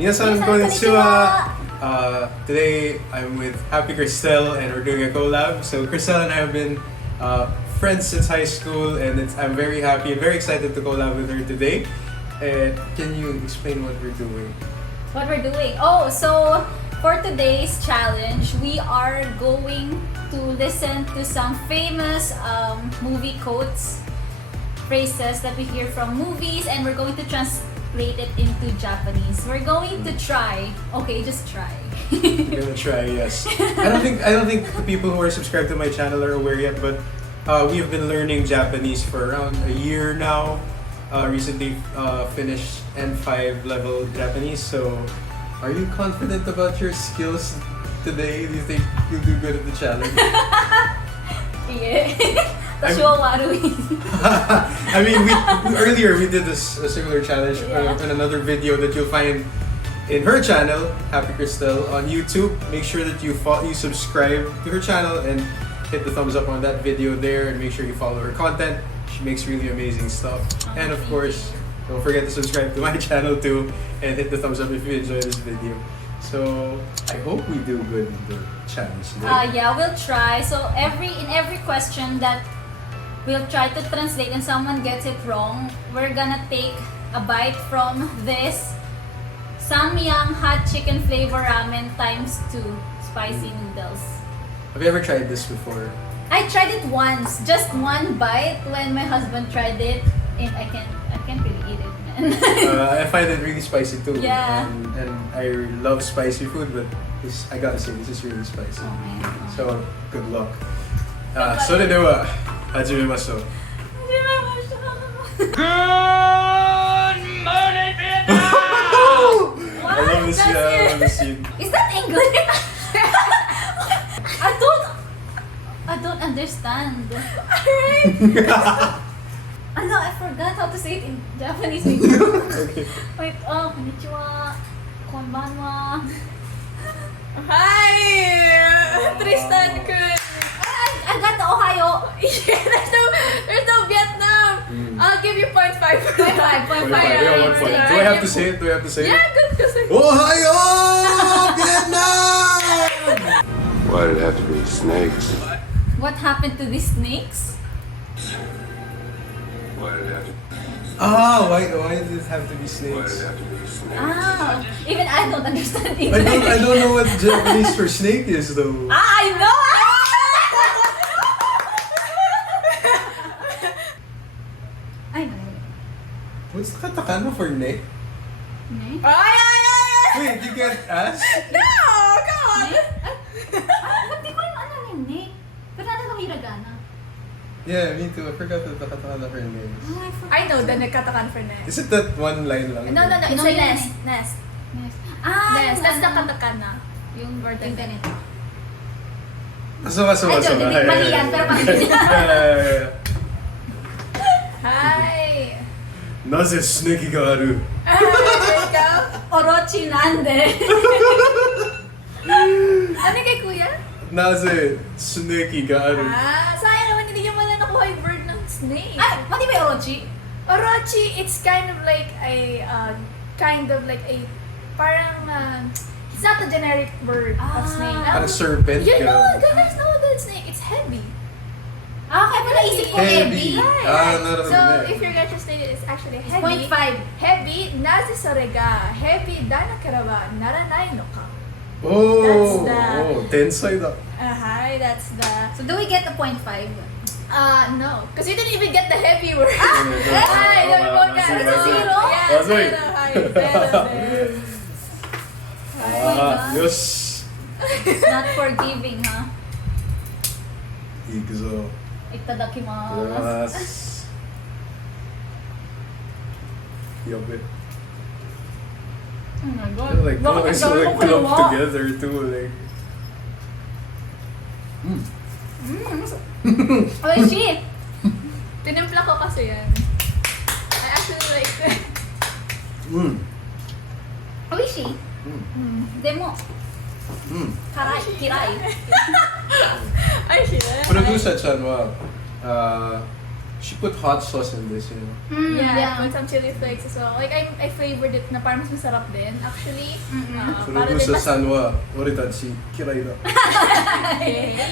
Minasan konnichiwa. Today I'm with HappyChristelle and we're doing a collab. So Christelle and I have been friends since high school, and I'm very happy and very excited to collab with her today. And can you explain what we're doing? What we're doing? Oh, so for today's challenge, we are going to listen to some famous movie quotes, phrases that we hear from movies, and we're going to translate it into Japanese. We're going to try. Okay, just try. We're gonna try, yes. I don't think the people who are subscribed to my channel are aware yet, but we have been learning Japanese for around a year now. Recently finished N5 level Japanese. So, are you confident about your skills today? Do you think you'll do good at the challenge? Yeah. I mean, earlier we did a similar challenge in another video that you'll find in her channel, HappyChristelle, on YouTube. Make sure that you subscribe to her channel and hit the thumbs up on that video there, and make sure you follow her content. She makes really amazing stuff. And of course, don't forget to subscribe to my channel too, and hit the thumbs up if you enjoy this video. So I hope we do good in the challenge today. Yeah, we'll try. So in every question that we'll try to translate and someone gets it wrong, we're gonna take a bite from this Samyang hot chicken flavor ramen ×2 spicy noodles. Have you ever tried this before? I tried it once, just one bite when my husband tried it, and I can't really eat it, man. I find it really spicy too. Yeah. And I love spicy food, but I gotta say, this is really spicy. Oh, man. So, good luck. それでは始めましょう。Good morning, Vietnam! I love this scene. I love this scene. Is that English? I don't understand. Alright. No, I forgot how to say it in Japanese. Okay. Wait, konnichiwa, konbanwa. Hi! Tristan could. I got the Ohio. Yeah, there's no Vietnam. I'll give you 0.5. 0.5. Yeah, 1 point. Do I have to say it? Yeah, good. Ohio, Vietnam! Why did it have to be snakes? What happened to these snakes? Why did it have to? Why does it have to be Why did snakes? it have to be snakes? Even I don't understand English. I don't know what Japanese for snake is though. I know! I know. What's katakana for neck? Neck? Ay! Wait, you get ass? No! Come on! Hindi ko rin alam yung neck. Pero alam ko hiragana. Yeah, me too. I forgot the katakana for neck. I know the nakatakan for next. Is it that one line lang? No. It's No, a yun nest. eh. Nest. Yes. Nest. That's the katakana. Yung word yung ganito. So. Ay, joke, hindi mali yan, pero Hi! Naze snake ga aru? There you go. Orochi nande. Ano kay kuya? Naze snake ga aru? Sayang naman hindi niya wala nakuha yung word ng snake. Ay, mali ba yung orochi? Orochi, it's kind of like a, parang, it's not the generic word of snake. Parang serpent? You know, ganun. guys know that snake, it's heavy. Kaya pala isip ko heavy. Not So, really. if you're going to state it, it's actually heavy. 0.5. Heavy, naze sore ga heavy danakara wa naranai no ka. Oh, That's tensai da. Hi, that's the... So do we get the 0.5? No. Because you didn't even get the heavy word. Hi, no, you won't get It's a zero? Yeah, Sorry. Yosh. It's not forgiving, ha? Ikuzo. Itadakimasu. Yes. Yabe. Oh my god. They're like, Bakit so ang like dami ko clumped kinuha? together too, like. Oishi! Tinimpla ko kasi yan. I actually like it. Oishi! Demo. Kirai. Ay, shit. プロデューサーちゃんは She put hot sauce in this, you know. Yeah, put some chili flakes as well. Like, I flavored it na parang mas masarap din. Actually, para Surugo din sa mas... sanwa, oritachi, kiraira.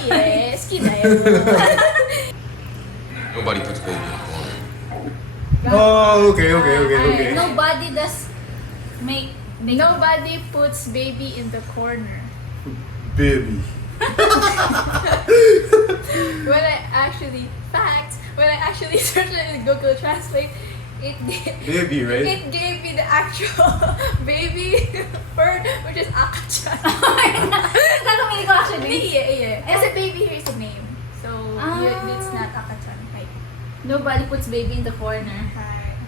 Yes, kinayo. Nobody puts baby in the corner. Oh, okay. Nobody does make Nobody puts baby in the corner. Baby. When I actually searched it in Google Translate, it Baby, right? It gave me the actual baby word, which is akachan. Nakamili ko actually. Yeah. Kasi baby here is a name. So, it's not akachan. Right. Nobody puts baby in the corner. Right.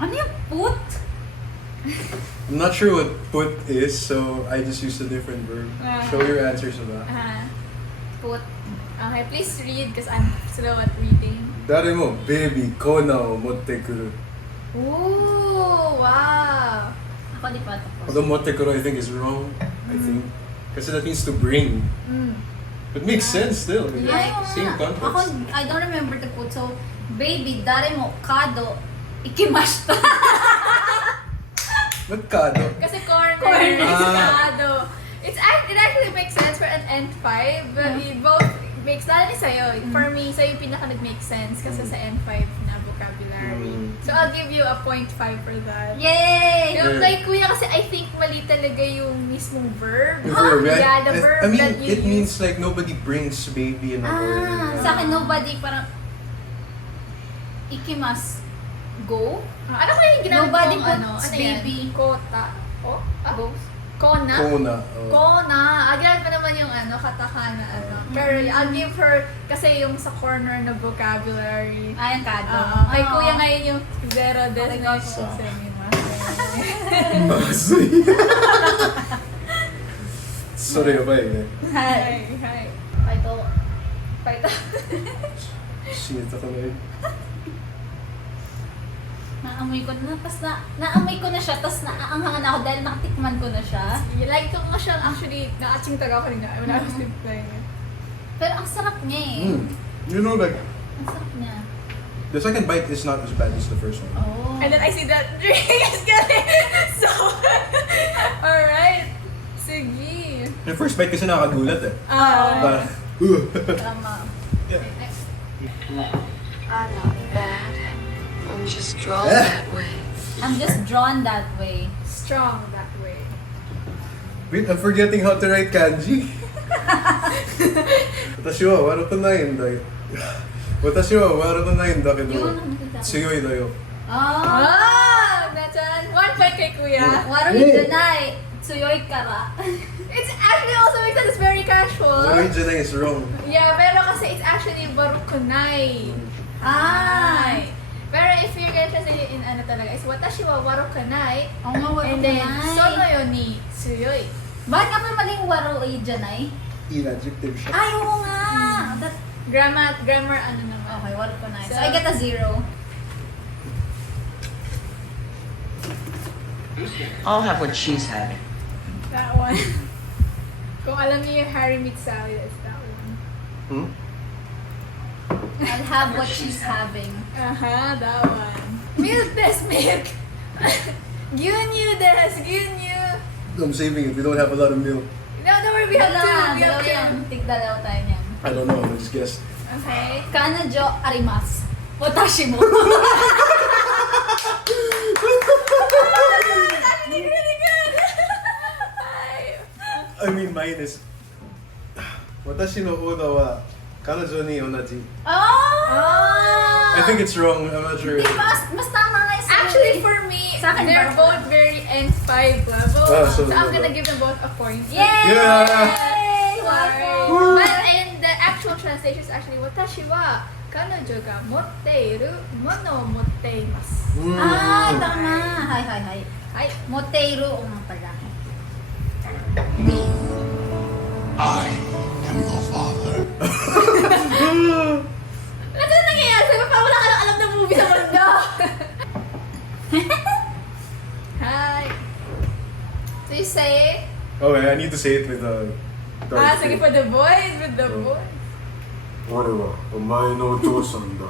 Ano yung put? I'm not sure what put is, so I just used a different verb. Show your answers to that. Put. Okay, please read because I'm slow at reading. Dare mo, baby, kona o motte kuru. Ooh, wow. Ako di pa tapos. Although motte kuru I think is wrong, I think. Kasi that means to bring. It makes sense still. I mean, same context. Ako, I don't remember the put. So, baby, dare mo, kado, ikimashita. Ba't kado? Kasi corner Corner. is kado. It actually makes sense for an N5. It both makes, lalo ni sa'yo. For me, sa'yo yung pinaka nag-make sense kasi sa N5 na vocabulary. So I'll give you a 0.5 for that. Yay! Yung kay kuya kasi I think mali talaga yung mismong verb. The verb, right? Yeah, the verb I mean, that you it means like nobody brings baby in a corner. Sa akin, nobody parang ikimas go. Ano kaya yung ginamit Nobody kong puts ano yan? baby. Kota. Oh? Goes. Kona? Kona. Kona. Ginamit pa naman yung katakana Pero I'll give her, kasi yung sa corner na vocabulary. Ay, ang kado. Kay kuya ngayon yung zero decimal. Masay. Sorry ba eh. Hi. Paito. Shit ako na yun. Naamoy ko na, naamoy ko na siya, tapos naaanghangan ako dahil nakatikman ko na siya. Like ko nga siyang actually, na-aching taga ko rin when I was playing it. Pero ang sarap niya eh. You know, like, Ang sarap niya. the second bite is not as bad as the first one. Oh. And then I see that drink is getting so... Alright. Sige. The first bite kasi nakakagulat eh. Parang, Tama. I'm not bad. I'm just drawn that way. I'm just drawn that way. Strong that way. Wait, I'm forgetting how to write kanji. Watashi wa warukuないんだよ. Watashi wa warukuないんだけど, tsuyoi da yo. Nachan. 1 point kay kuya. Waru ijanai, tsuyoi kara. It's actually also makes sense. It's very casual. Tsuyoi janai is wrong. Yeah, pero kasi it's actually warukunai. Ay! Pero if you're gonna translate it in ano talaga, is watashi wa warukunai. Oo nga, waru And then, ijanai. sono yo ni tsuyoi. Bakit ka pa maling waru ijanai? Inadjective siya. Ay, oo nga! That, Grammar ano naman. okay, waru ko na. So, I get a 0. I'll have what she's having. That one. Kung alam niyo yung Harry meets Sally, that's that one. I'll have what she's having. That one. Milk des, milk! Gyunyu des, gyunyu! I'm saving it. We don't have a lot of milk. No, don't worry, we have two. We Dalawa have yan. two. Tig-dalaw tayo niyan. I don't know. I just guessed. Okay. Kanajo arimasu. Watashi mo. Really good! I mean, mine is... Watashi no oda wa kanajo ni onaji. Oh! I think it's wrong. I'm not sure. Di ba? Mas tama nga yung Actually, for me, Sa akin, they're baro. both very N5 level. So I'm gonna give them both a point. Yay! Yeah! Wow! But in the actual translation is actually, watashi wa kanojo ga motteiru mono o motteimasu. Ay, tama. Hi. Hi. Moteiru o nga pala. I am your father. Ano na nangyayari? Sabi pa wala ka lang alam ng movie sa mundo. Hi. So you say, Okay, I need to say it with a... sige for the boys, with the boys. 俺はお前のお父さんだ。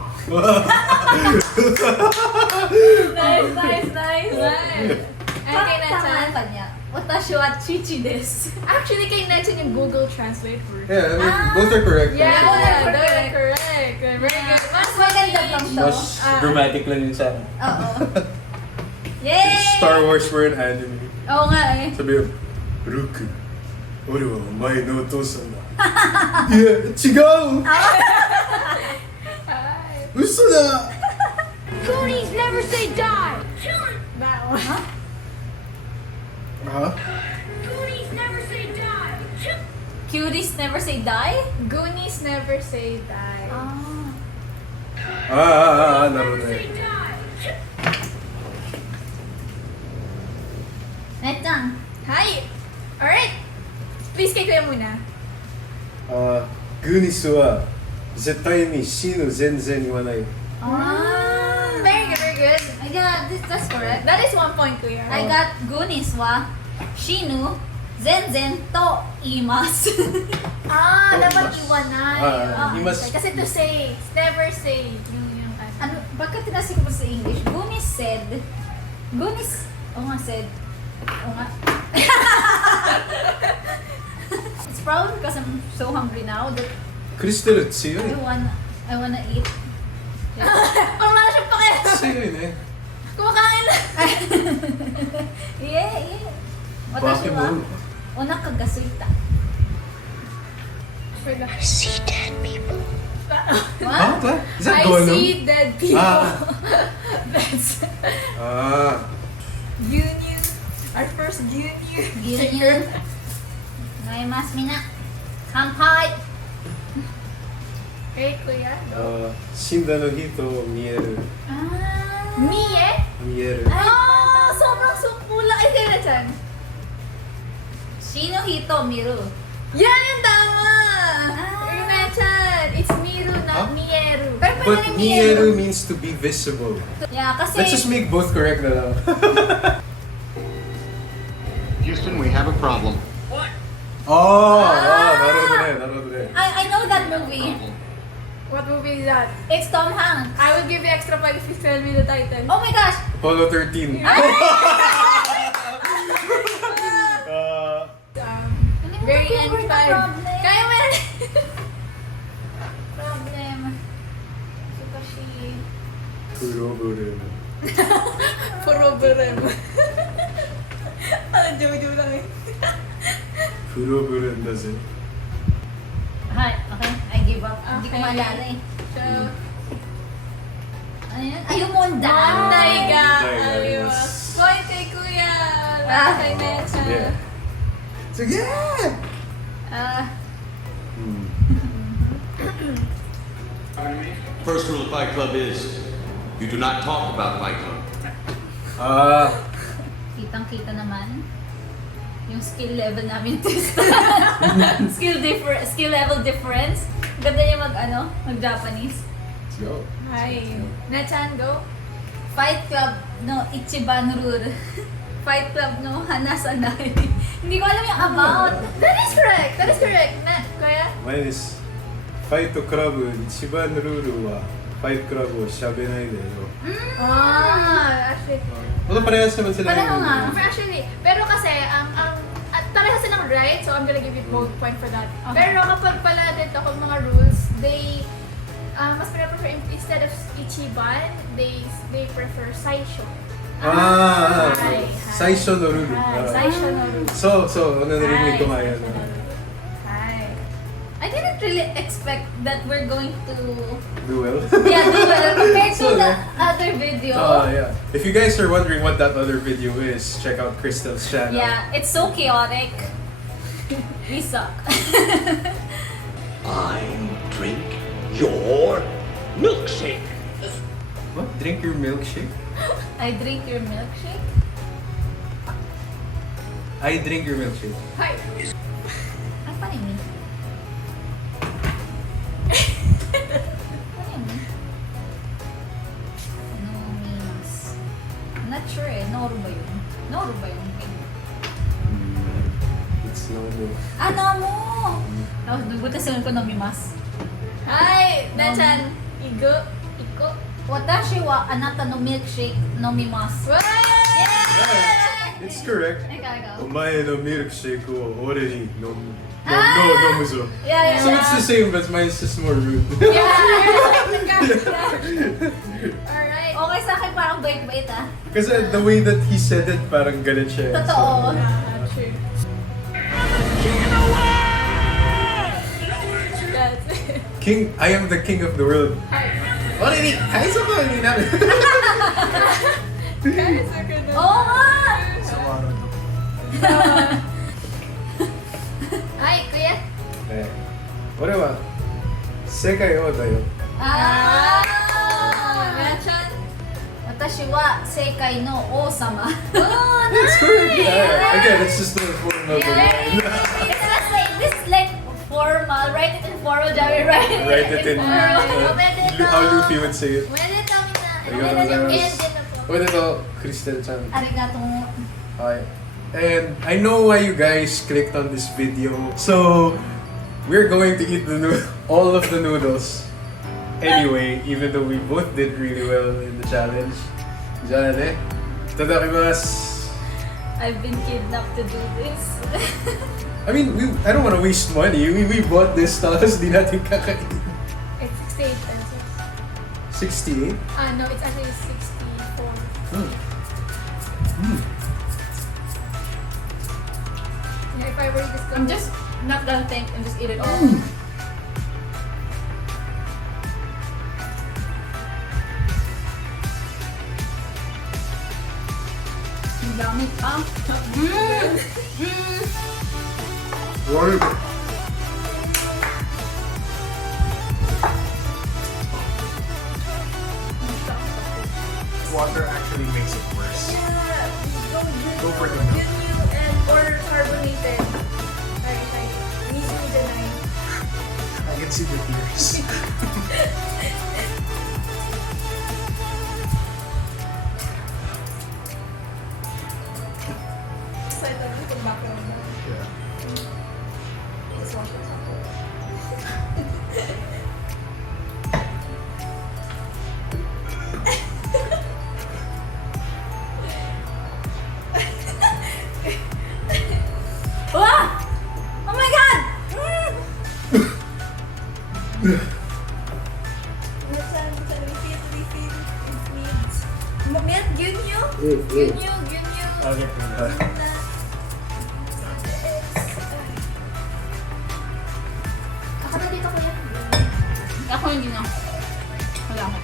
Nice, nice, nice. Nice. And kay Tama Nechan. pa niya. Watashi wa chichi desu. Actually, kay Nechan yung Google Translate word. Yeah, I mean, both are correct. Yeah, Yeah, they're correct. Very good. Mas maganda lang to. Mas dramatic lang yun sa akin. Oo. Yay! Star Wars were an anime. Oo nga eh. Sabi yun, Ruku,俺はお前のお父さんだ。いや、違う Hi. 嘘だ Goonies never say die! That one. は Goonies never say die! Cuties never say die? Goonies never say die. なるほどね。 Netang. Hi! Alright! Please, kay Kuya muna. グーニスは絶対に死ぬ全然言わない。 Very good, very good. I got that's correct. That is 1 point, Kuya. I got Goonies wa Shinu Zenzen to imasu. Dapat iwanan. imas- Kasi to say, never say. Yung Ano, bakit tinasi ko pa sa English? Goonies, said. Oo nga. It's probably because I'm so hungry now that クリステル強い。 I wanna eat. Parang wala siyang pakit. 強いね。 Kumakain na. Yeah. Watashi wa Bakit mo? onaka ga suita. I see dead people. Huh? What? Is that I going on? see dead people. That's Union. Our first Union. Union. Gaimasu mina. Kanpai. Okay, Kuya. 死んだの人見える。 Mie? 見える。 Sobrang sumpula. Ay, kaya na dyan. Shino hito miru. Yan yung tama! Yung Nechan. It's Miru, not Huh? Mieru. Pero But pwede mieru means to be visible. Yeah, kasi Let's just make both correct na lang. Houston, we have a problem. なるほどね、なるほどね。 I know that movie. What movie is that? It's Tom Hanks. I will give you extra point if you tell me the title. Oh my gosh! Apollo 13. Very Remember end the five. problem. Kaya mo yan. Problem. Sukashi. プロブレム。 Problem. Parang joke-joke lang eh. プロブレムだぜ。 Hi, okay. I give up. Hindi ko Okay. maalala eh. So, Ano yun? Ayumon da! Daiga. Daiga. Ayun. Point kay Kuya. Last kay Nechan. Yeah. Sige! First rule of Fight Club is you do not talk about Fight Club. Kitang-kita naman yung skill level namin Tristan. skill level difference. Ganda niya mag-Japanese. Let's go. Hi. Nechan, go. Fight Club no Ichiban Rule. Fight Club no Hanasanai. Hindi ko alam yung about. That is correct. That is correct. Kuya? 前です。ファイトクラブ一番のルールはファイトクラブを喋らないでよ。 Actually. Ano parehas naman sila Pareho ng- nga. Actually, pero kasi, parehas silang right, so I'm gonna give you both point for that. Okay. Pero kapag pala dito, kung mga rules, they, mas prefer, instead of Ichiban, they prefer Saisho. Hi. 最初のルール。 Saisho no rule. そう、narinig ko nga yan. Hi. I didn't really expect that we're going to Duel. do well compared to So, the other video. Yeah. If you guys are wondering what that other video is, check out Christelle's channel. Yeah, it's so chaotic. We suck. I drink your milkshake. What? Drink your milkshake? I drink your milkshake. I drink your milkshake. Hi. Ay, paano yun? Paano yun? No means... I'm not sure eh. Noru ba yun? Noru ba yun? It's no more. Ano mo? Tapos buta sunod ko nomimas. Hi, Nachan. Iko. Watashi wa anata no milkshake nomimasu. Yeah! It's correct. Ikaw. Omae no milkshake wo ore ni nomu Yeah. So it's the same, but mine's just more rude. Alright. Okay sa akin parang bait-bait ah. Kasi the way that he said it, parang galit siya. Totoo. True. That's it. King, I am the king of the world. Hi. Ore ni, kaiso ko ni namin. Guys, are good. Oo nga! Hi, kuya. Eh, ore wa sekai o dayo. Nachan. Watashi wa seikai no osama. Oh, That's correct. Yeah. Again, it's just the formal. It's just like this like formal. Write it in formal, Jerry. Write it in how Luffy would say it. What ito, Christelle-chan. Arigato. Okay. And I know why you guys clicked on this video. So, we're going to eat all of the noodles. Anyway, even though we both did really well in the challenge. Janane, itadakimasu. I've been kidnapped to do this. I mean, I don't want to waste money. We bought this tapos di natin kakain. It's 68 pesos. 68? No, it's actually 64. Yeah, if I were to I'm just not gonna think and just eat it all. Ang dami pa. What? Water actually makes it worse. Go for the milk. or carbonated. Sorry. Need to deny. I can see the tears. So ito na itong background na. Yeah. Just wash it up. Wow! Oh my god! Milk, gunyo? Gunyo. Okay. Ako na dito, kuya. Ako hindi na. Wala ako.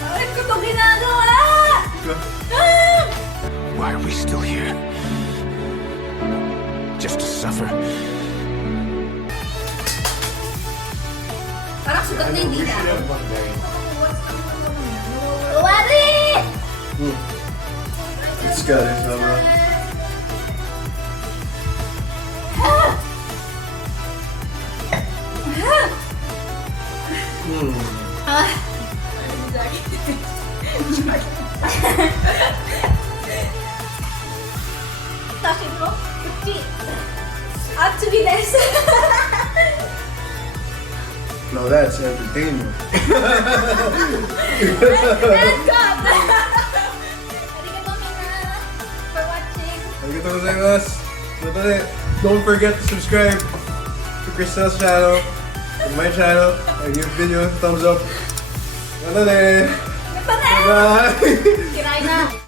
Bakit ko ito ginagawa? Why are we still here? Just to suffer? Parang sugat na yung dila. One day. Wari! It's got it, Mama. Takin mo? Kuchi. Actually, there's... Now that's entertainment. And cut! Arigato mina for watching. Arigatou gozaimasu. Don't forget to subscribe to Christelle's channel, to my channel, and give the video a thumbs up. Bye! Bye! Bye! Kirain na!